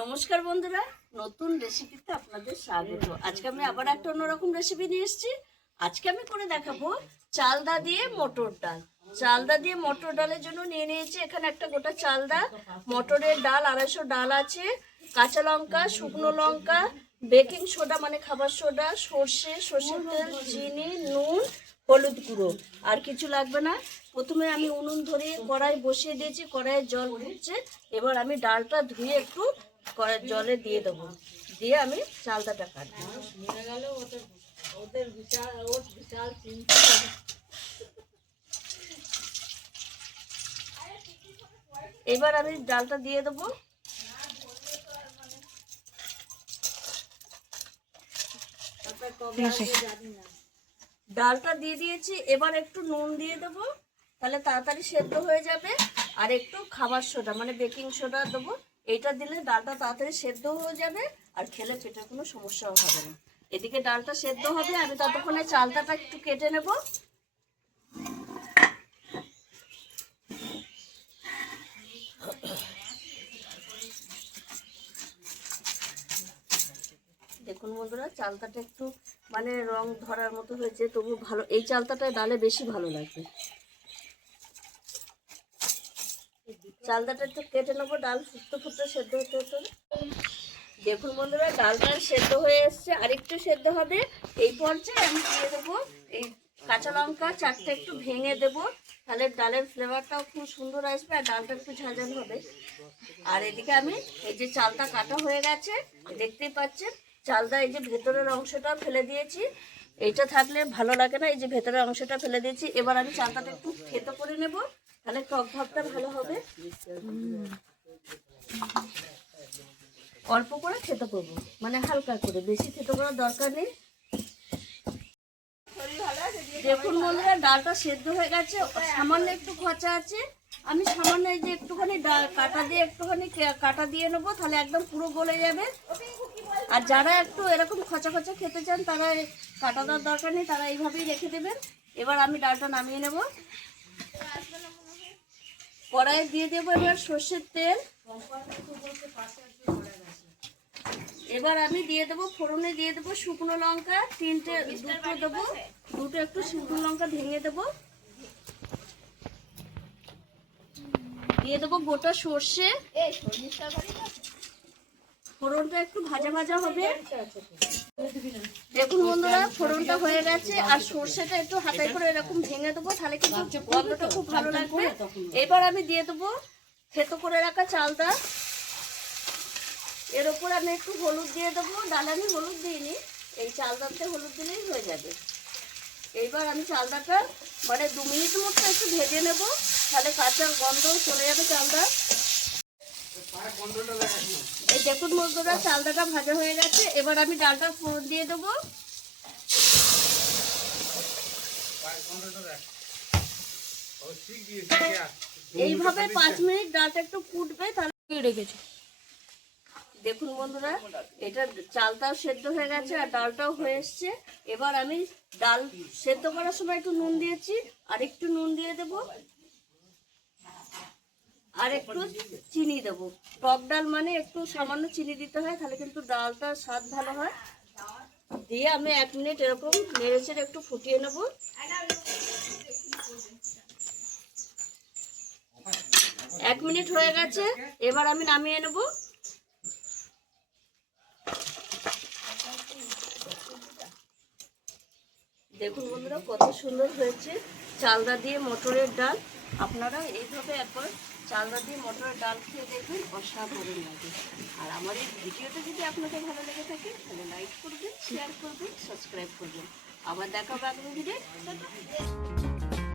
নমস্কার বন্ধুরা, নতুন রেসিপিতে আপনাদের স্বাগত। আজকে আমি আবার একটা অন্যরকম রেসিপি নিয়ে এসেছি। আজকে আমি করে দেখাবো চালদা দিয়ে মটর ডাল। চালদা দিয়ে মটর ডালের জন্য নিয়ে নিয়েছি এখানে একটা গোটা চালদা, মটরের ডাল 250 ডাল আছে, কাঁচা লঙ্কা, শুকনো লঙ্কা, বেকিং সোডা মানে খাবার সোডা, সর্ষের তেল, চিনি, নুন, হলুদ গুঁড়ো। আর কিছু লাগবে না। প্রথমে আমি উনুন ধরিয়ে কড়াই বসিয়ে দিয়েছি, কড়াইয়ে জল ফুটছে। এবার আমি ডালটা ধুয়ে একটু জলে দিয়ে দেবো, দিয়ে আমি চালদাটা কাটবো। এবার আমি ডালটা দিয়ে দেবো। ডালটা দিয়ে দিয়েছি, এবার একটু নুন দিয়ে দেবো, তাহলে তাড়াতাড়ি সেদ্ধ হয়ে যাবে। আর একটু খাবার সোডা মানে বেকিং সোডা দেবো। এইটা দিলে ডালটা তাড়াতাড়ি সেদ্ধ হয়ে যাবে আর খেলে পেটের কোনো সমস্যাও হবে না। এদিকে ডালটা সেদ্ধ হবে, আমি ততক্ষণে চালটাটা একটু কেটে নেব। দেখুন বন্ধুরা, চালতাটা একটু মানে রং ধরার মতো হয়েছে, তবু ভালো। এই চালতাটা ডালে বেশি ভালো লাগবে। চালতাটা একটু কেটে নেবো, ডাল ফুটতে সেদ্ধ হতে হতে। দেখুন বন্ধুরা, ডালটা সেদ্ধ হয়ে এসছে, আরেকটু সেদ্ধ হবে। এই পর্যায়ে আমি দিয়ে দেবো এই কাঁচা লঙ্কা 4টে একটু ভেঙে দেবো, তাহলে ডালের ফ্লেভারটাও খুব সুন্দর আসবে আর ডালটা একটু ঝাঁঝাল হবে। আর এদিকে আমি এই যে চালটা কাটা হয়ে গেছে, দেখতেই পাচ্ছেন। চালটা এই যে ভেতরের অংশটা ফেলে দিয়েছি, এইটা থাকলে ভালো লাগে না, এই যে ভেতরের অংশটা ফেলে দিয়েছি। এবার আমি চালটাটা একটু থেতো করে নেব, তাহলে টক ভাবটা ভালো হবে। অল্প করে থেতো করবো, মানে হালকা করে, বেশি থেতো করার দরকার নেই। দেখুন বন্ধুরা, ডালটা সেদ্ধ হয়ে গেছে, সামান্য একটু খচা আছে। আমি সামান্য এই যে একটুখানি কাটা দিয়ে নেবো, তাহলে একদম পুরো গলে যাবে। আর যারা একটু এরকম খচা খচা খেতে চান, তারা কাটা দেওয়ার দরকার নেই, তারা এইভাবেই রেখে দেবেন। এবার আমি ডালটা নামিয়ে নেব। কড়াইয়ে দিয়ে দেবো এবার সর্ষের তেল। এবার আমি দিয়ে দেবো ফোড়নে দিয়ে দেবো শুকনো লঙ্কা দুটো দেবো, দুটো একটু শুকনো লঙ্কা ভেঙে দেবো। দিয়ে দেবো গোটা সর্ষে। ফোড়নটা একটু ভাজা ভাজা হবে। দেখুন বন্ধুরা, ফোড়নটা হয়ে গেছে, আর সর্ষেটা একটু হাতায় করে এরকম ভেঙে দেবো, তাহলে কিন্তু গন্ধটা খুব ভালো লাগবে। এবার আমি দিয়ে দেবো থেতো করে রাখা চালটা। এর উপর আমি একটু হলুদ দিয়ে দেবো, ডালে আমি হলুদ দিইনি, এই চালদাতে হলুদ দিলেই হয়ে যাবে। এইবার আমি চালদাটা মানে 2 মিনিট মতো একটু ভেজে নেব, তাহলে কাঁচা গন্ধ চলে যাবে চালদা। এই দেখুন বন্ধুরা, চালদাটা ভাজা হয়ে গেছে। এবার আমি ডালটা ফোড়ন দিয়ে দেবো। এইভাবে 5 মিনিট ডালটা একটু ফুটবে, তাহলে রেখেছি। দেখুন বন্ধুরা, এটা চালটাও সেদ্ধ হয়ে গেছে আর ডালটাও হয়ে এসছে। এবার আমি ডাল সেদ্ধ করার সময় একটু নুন দিয়েছি, আর একটু নুন দিয়ে দেবো, আর একটু চিনি দেবো। টক ডাল মানে একটু সামান্য চিনি দিতে হয়, তাহলে কিন্তু ডালটার স্বাদ ভালো হয়। দিয়ে আমি 1 মিনিট এরকম নেড়েচেড়ে একটু ফুটিয়ে নেব। এক মিনিট হয়ে গেছে, এবার আমি নামিয়ে নেব। দেখুন বন্ধুরা, কত সুন্দর হয়েছে চালদা দিয়ে মটরের ডাল। আপনারা এইভাবে একবার চালদা দিয়ে মটরের ডাল খেয়ে দেখবেন, অসাধারণ লাগে। আর আমার এই ভিডিওটা যদি আপনাদের ভালো লেগে থাকে, তাহলে লাইক করবেন, শেয়ার করবেন, সাবস্ক্রাইব করবেন। আবার দেখা হবে আগামী ভিডিও।